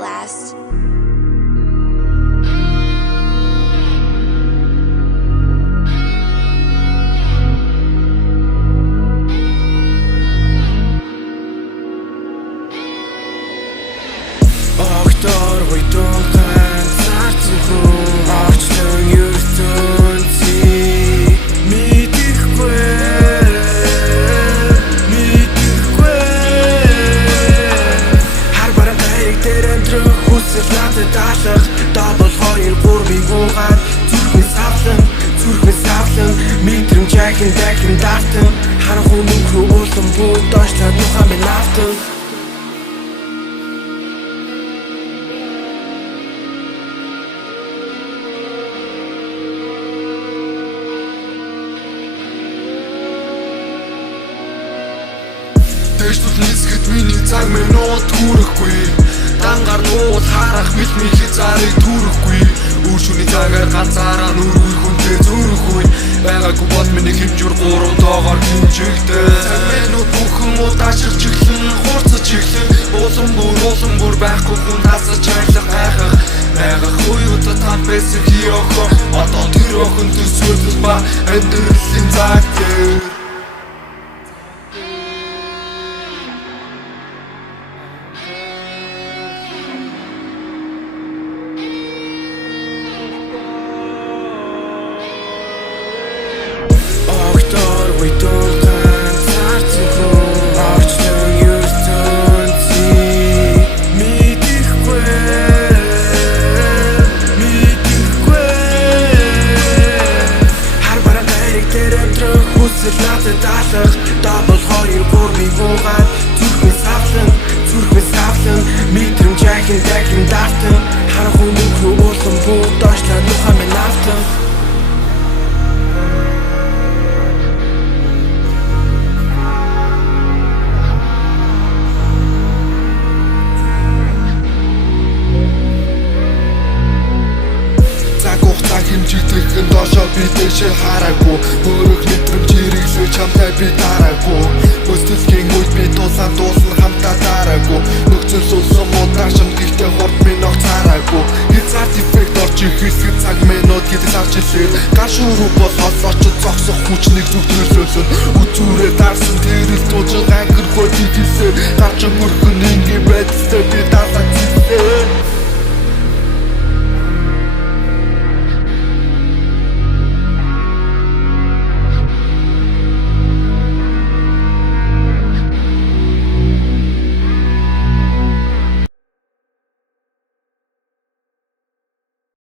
last. Octor we don't can start to home Archton you're don't see Me tikwe Har bara dайрыг дээр амтрах хүсэл надад даалгах Double 2-3-ийг уугаад зүрхээ савлан Мэдрэмж дахин дартан Харанхуй нөхрөө уулан бүгд доошлоод нухаа минь автан Дэжтүүл нисгэд миний цаг минут хүрэхгүй Дангаар нуул харах мэлмийнхи зарыг түрэхгүй Үршүний цагаар ганцаараа нүргүй хүнтэй зүрэхгүй Байгаагүй бол миний хэмжүүр 3 тоогоор хэмжигдээ Цаг минут бүхэн удаашрч иглэн хурцаж иглэн Уулан бүр байхгүй хүн тасаж айлах Байгах уюутад хам бэсэг хиохо Одоо тэр охин төсвөл ба амьдралын цаг дээр We don't can start to home Archton you don't see Me tikwe Har bara dайрыг дээр амтрах хүсэл надад даалгах Double 2-3-ийг уугаад зүрхээ савлан Мэдрэмж дахин дартан Харанхуй нөхрөө уулан бүгд доошлоод нухаа минь автан Хэмжигдэх доошоо би дэшээ хараагүй Хөрөх мэдрэмж хэрэглээ чамтай би дараагүй Өстөлгийн үед би дуулсан хамтаа дараагүй Нөхцөл сулсан удаашин гэхдээ хурд минь ох цараагүй Хязгаарт эффект орж ихэсгэн цаг минут гэдэг сарч илээ Гар шууруу бол холоочод зогсох хүчнийг зүгтгүүлсэн Үзүүрээ дарсан тэрэл дуужин ангар хойд ихэсээ Гарч өнгөрхөн ингийн байдлаа би